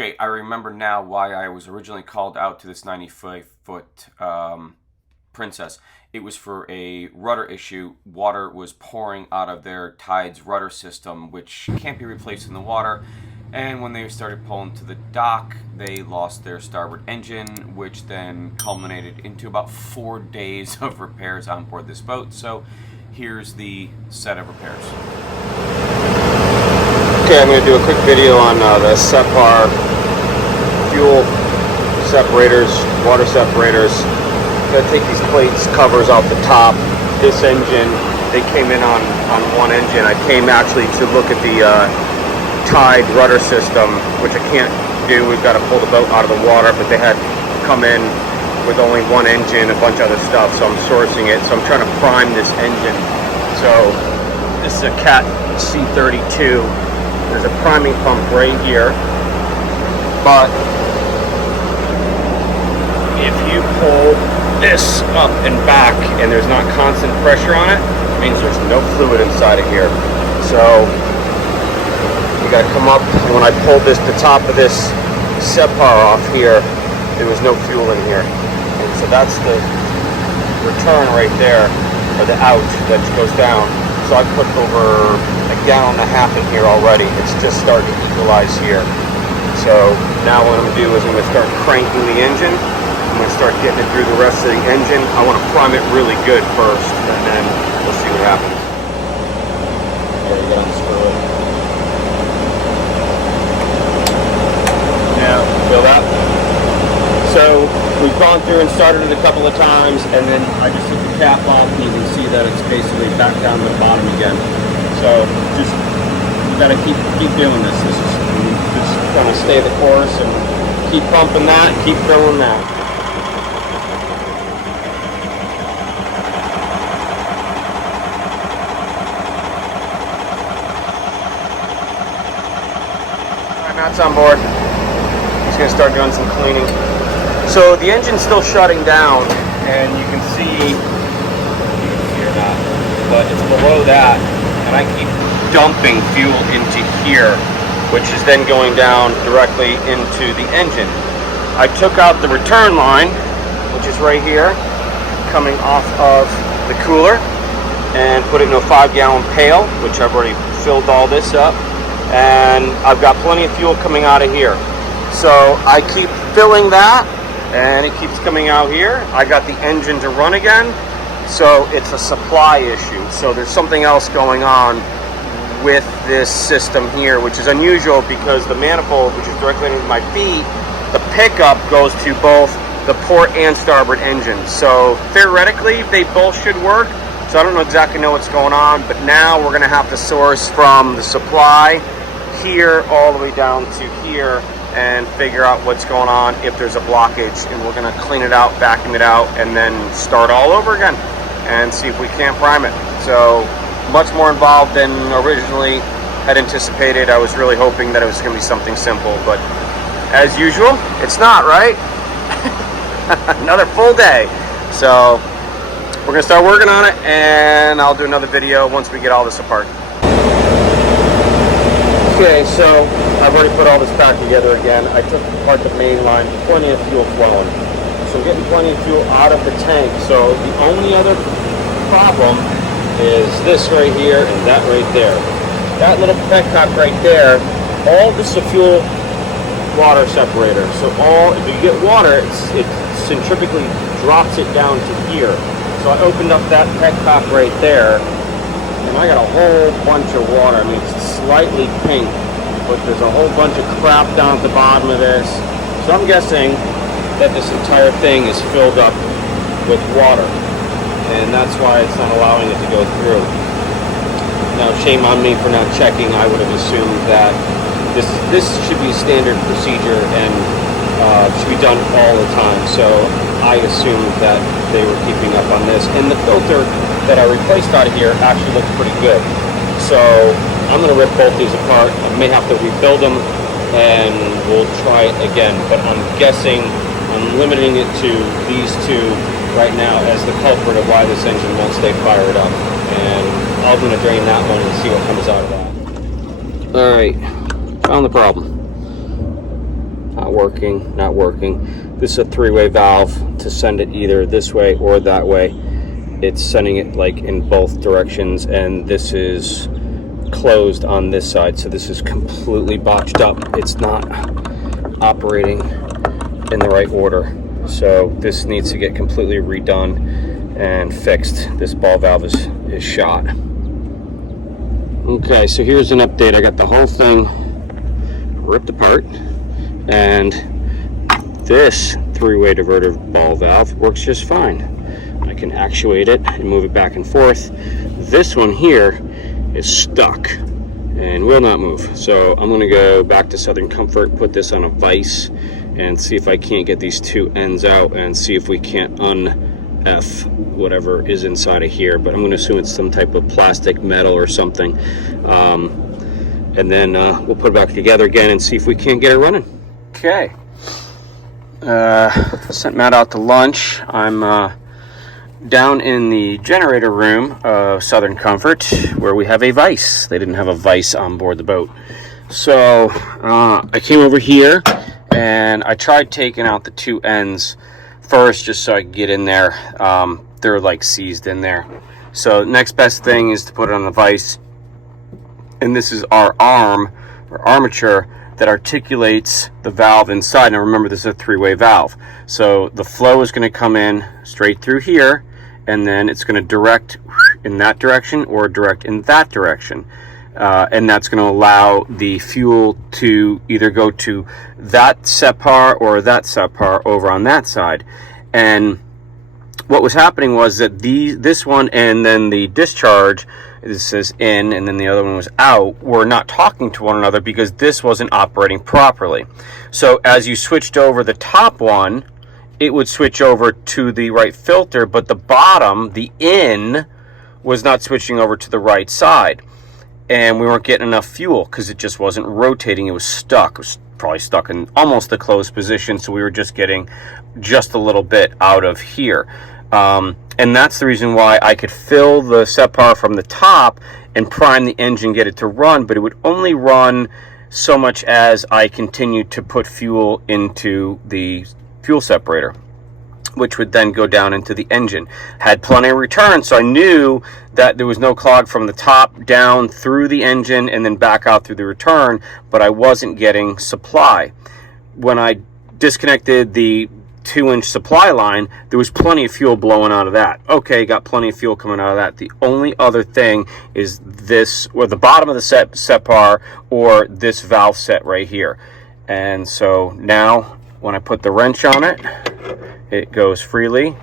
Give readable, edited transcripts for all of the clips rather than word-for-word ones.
Okay, I remember now why I was originally called out to this 95-foot Princess. It was for a rudder issue. Water was pouring out of their Tide's rudder system, which can't be replaced in the water. And when they started pulling to the dock, they lost their starboard engine, which then culminated into about 4 days of repairs on board this boat. So here's the set of repairs. Okay, I'm going to do a quick video on the Separ fuel separators, water separators. I'm going to take these plates, covers off the top. This engine, they came in on one engine. I came actually to look at the Tide rudder system, which I can't do. We've got to pull the boat out of the water, but they had come in with only one engine, a bunch of other stuff, so I'm sourcing it. So I'm trying to prime this engine. So this is a Cat C32. There's a priming pump right here, but if you pull this up and back and there's not constant pressure on it, it means there's no fluid inside of here. So you got to come up, and when I pulled the top of this Separ off here, there was no fuel in here. And so that's the return right there, or the out that goes down. So I put over 1.5 gallons in here already. It's just starting to equalize here. So now what I'm going to do is I'm going to start cranking the engine. I'm going to start getting it through the rest of the engine. I want to prime it really good first, and then we'll see what happens. There you go, unscrew it. Now, feel that? So we've gone through and started it a couple of times, and then I just took the cap off, and you can see that it's basically back down to the bottom again. So just, you gotta keep doing this. This is just kind of stay the course and keep pumping that, keep filling that. All right, Matt's on board. He's gonna start doing some cleaning. So the engine's still shutting down, and you can see, you can hear that, but it's below that, and I keep dumping fuel into here, which is then going down directly into the engine. I took out the return line, which is right here, coming off of the cooler, and put it in a 5-gallon pail, which I've already filled all this up, and I've got plenty of fuel coming out of here. So I keep filling that, and it keeps coming out here. I got the engine to run again, so it's a supply issue. So there's something else going on with this system here, which is unusual because the manifold, which is directly underneath my feet, the pickup goes to both the port and starboard engines. So theoretically, they both should work. So I don't exactly know what's going on, but now we're gonna have to source from the supply here all the way down to here and figure out what's going on, if there's a blockage, and we're going to clean it out, vacuum it out, and then start all over again and see if we can't prime it. So much more involved than originally had anticipated. I was really hoping that it was going to be something simple, but as usual, it's not, right? Another full day. So we're going to start working on it, and I'll do another video once we get all this apart. Okay, so I've already put all this back together again. I took apart the main line, plenty of fuel flowing. So getting plenty of fuel out of the tank. So the only other problem is this right here and that right there. That little petcock right there, all this is a fuel water separator. So if you get water, it centrifugally drops it down to here. So I opened up that petcock right there, and I got a whole bunch of water. I mean, it's slightly pink, but there's a whole bunch of crap down at the bottom of this. So I'm guessing that this entire thing is filled up with water, and that's why it's not allowing it to go through. Now, shame on me for not checking. I would have assumed that this should be standard procedure and should be done all the time. So I assumed that they were keeping up on this, and the filter that I replaced out of here actually looks pretty good. So I'm going to rip both these apart. I may have to rebuild them, and we'll try it again. But I'm guessing I'm limiting it to these two right now as the culprit of why this engine won't stay fired up. And I'm going to drain that one and see what comes out of that. All right, found the problem. Not working, not working. This is a three-way valve to send it either this way or that way. It's sending it like in both directions, and this is closed on this side, so this is completely botched up. It's not operating in the right order, so this needs to get completely redone and fixed. This ball valve is shot. Okay, so here's an update. I got the whole thing ripped apart, and this three-way diverter ball valve works just fine. I can actuate it and move it back and forth. This one here is stuck and will not move. So I'm going to go back to Southern Comfort, put this on a vise, and see if I can't get these two ends out and see if we can't un-F whatever is inside of here. But I'm going to assume it's some type of plastic, metal, or something. And then we'll put it back together again and see if we can't get it running. Okay. Sent Matt out to lunch. I'm down in the generator room of Southern Comfort, where we have a vise. They didn't have a vise on board the boat. So I came over here and I tried taking out the two ends first just so I could get in there. They're like seized in there. So next best thing is to put it on the vise. And this is our arm or armature that articulates the valve inside. Now remember, this is a three-way valve. So the flow is going to come in straight through here, and then it's going to direct in that direction or direct in that direction. And that's going to allow the fuel to either go to that Separ or that Separ over on that side. And what was happening was that this one and then the discharge, this says in and then the other one was out, were not talking to one another because this wasn't operating properly. So as you switched over the top one, it would switch over to the right filter, but the bottom, the in, was not switching over to the right side. And we weren't getting enough fuel because it just wasn't rotating. It was stuck. It was probably stuck in almost the closed position, so we were just getting just a little bit out of here. And that's the reason why I could fill the Separ from the top and prime the engine, get it to run, but it would only run so much as I continued to put fuel into the fuel separator, which would then go down into the engine. Had plenty of return, so I knew that there was no clog from the top down through the engine and then back out through the return, but I wasn't getting supply. When I disconnected the 2-inch supply line, there was plenty of fuel blowing out of that. Okay, got plenty of fuel coming out of that. The only other thing is this, or the bottom of the Separ, or this valve set right here. And so now when I put the wrench on it, it goes freely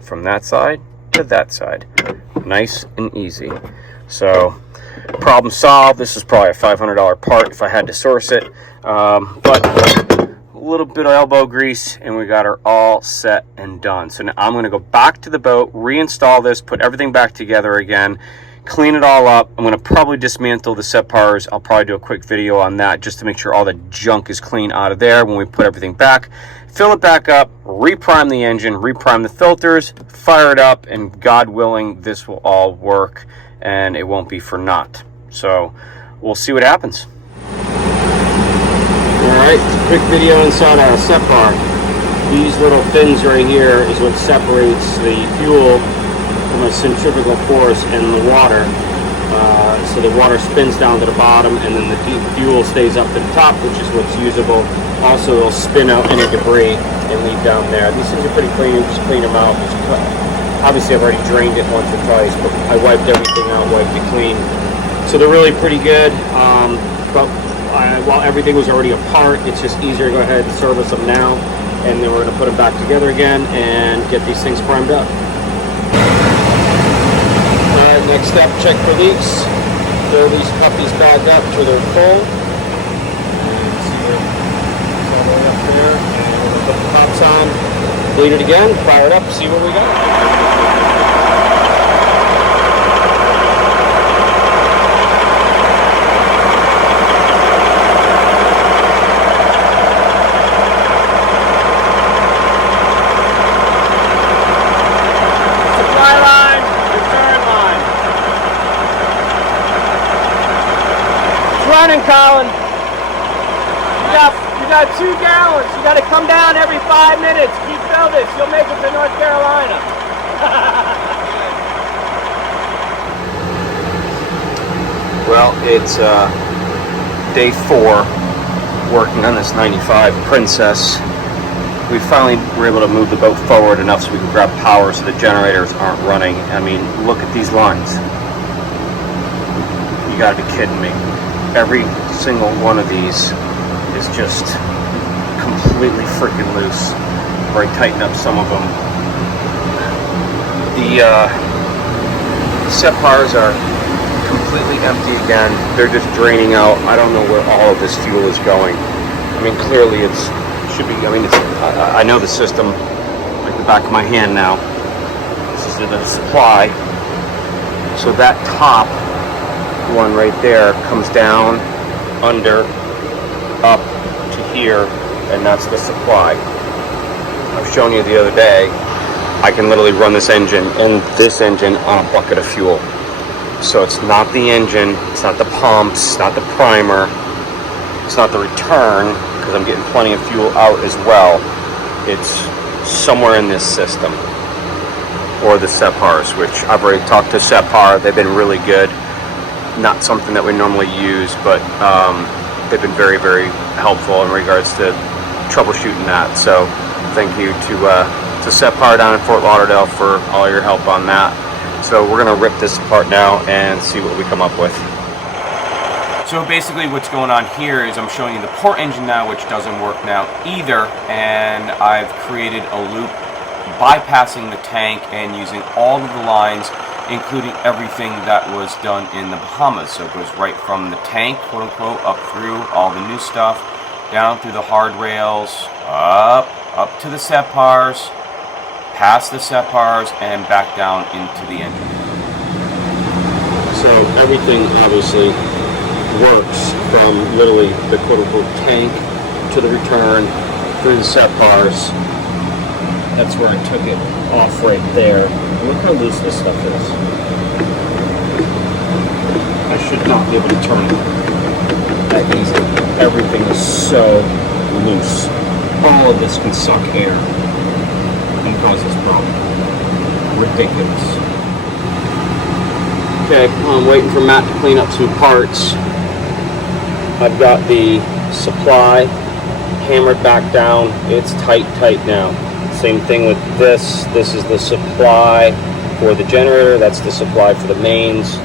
from that side to that side. Nice and easy. So problem solved. This is probably a $500 part if I had to source it. But a little bit of elbow grease and we got her all set and done. So now I'm going to go back to the boat, reinstall this, put everything back together again, clean it all up. I'm going to probably dismantle the Separs. I'll probably do a quick video on that just to make sure all the junk is clean out of there when we put everything back. Fill it back up, reprime the engine, reprime the filters, fire it up, and God willing, this will all work and it won't be for naught. So we'll see what happens. Alright, quick video inside our Separ. These little fins right here is what separates the fuel from a centrifugal force in the water. So the water spins down to the bottom and then the fuel stays up to the top, which is what's usable. Also, it'll spin out any debris and leave down there. These things are pretty clean. Just clean them out. Obviously, I've already drained it once or twice, but I wiped everything out, wiped it clean. So they're really pretty good. But while everything was already apart, it's just easier to go ahead and service them now. And then we're going to put them back together again and get these things primed up. Alright, next step, check for leaks. Fill these puppies back up till they're full. And see it's all the way up there. And we're going to put the tops on, bleed it again, fire it up, see what we got. Running, Colin. You got 2 gallons. You got to come down every 5 minutes. If you fill this, you'll make it to North Carolina. Well, it's day 4 working on this 95 Princess. We finally were able to move the boat forward enough so we can grab power so the generators aren't running. I mean, look at these lines. You gotta be kidding me. Every single one of these is just completely freaking loose. Or I tighten up some of them. The Separs are completely empty again. They're just draining out. I don't know where all of this fuel is going. I mean, clearly it should be, I mean, I know the system like the back of my hand now. This is the supply. So that top one right there comes down, under, up to here, and that's the supply. I've shown you the other day, I can literally run this engine and this engine on a bucket of fuel. So it's not the engine, it's not the pumps, it's not the primer, it's not the return, because I'm getting plenty of fuel out as well. It's somewhere in this system. Or the Separs, which I've already talked to Separ. They've been really good. Not something that we normally use, but they've been very, very helpful in regards to troubleshooting that. So thank you to Separ down in Fort Lauderdale for all your help on that. So we're going to rip this apart now and see what we come up with. So basically what's going on here is I'm showing you the port engine now, which doesn't work now either, and I've created a loop bypassing the tank and using all of the lines, including everything that was done in the Bahamas. So it goes right from the tank, quote unquote, up through all the new stuff, down through the hard rails, up to the Separs, past the Separs, and back down into the engine. So everything obviously works from literally the quote-unquote tank to the return through the Separs. That's where I took it off right there. Look how loose this stuff is. I should not be able to turn it that easily. Everything is so loose. All of this can suck air and cause this problem. Ridiculous. Okay, I'm waiting for Matt to clean up some parts. I've got the supply hammered back down. It's tight now. Same thing with this. This is the supply for the generator. That's the supply for the mains.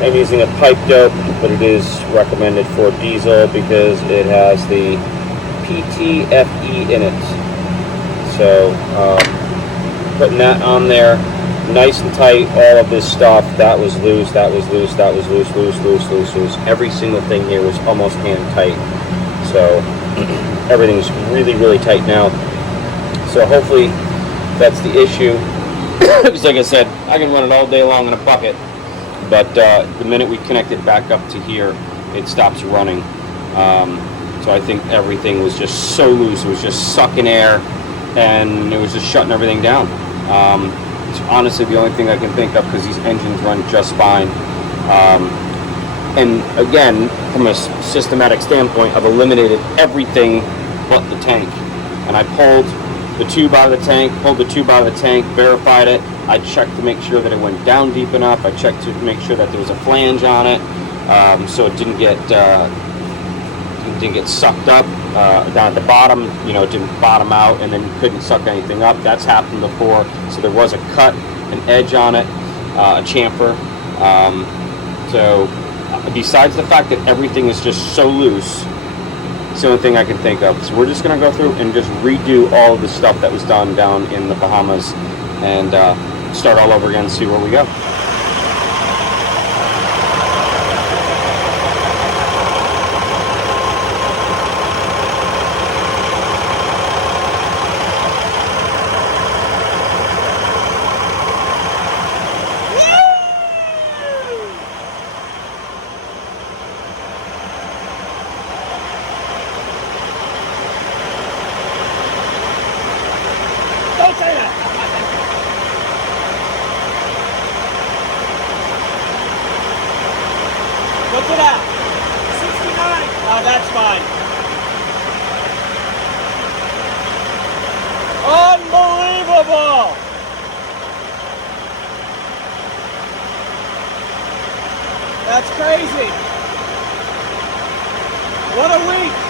I'm using a pipe dope, but it is recommended for diesel because it has the PTFE in it. So putting that on there, nice and tight. All of this stuff, that was loose, that was loose, that was loose. Every single thing here was almost hand tight. So everything's really, really tight now. So hopefully that's the issue. Because like I said, I can run it all day long in a bucket. But the minute we connect it back up to here, it stops running. So I think everything was just so loose. It was just sucking air, and it was just shutting everything down. It's honestly the only thing I can think of because these engines run just fine. And again, from a systematic standpoint, I've eliminated everything but the tank. And I pulled the tube out of the tank, verified it. I checked to make sure that it went down deep enough. I checked to make sure that there was a flange on it, so it didn't get sucked up down at the bottom. You know, it didn't bottom out and then couldn't suck anything up. That's happened before. So there was a cut, an edge on it, a chamfer. So besides the fact that everything is just so loose, it's the only thing I can think of. So we're just going to go through and just redo all of the stuff that was done down in the Bahamas and start all over again and see where we go. Unbelievable! That's crazy. What a week.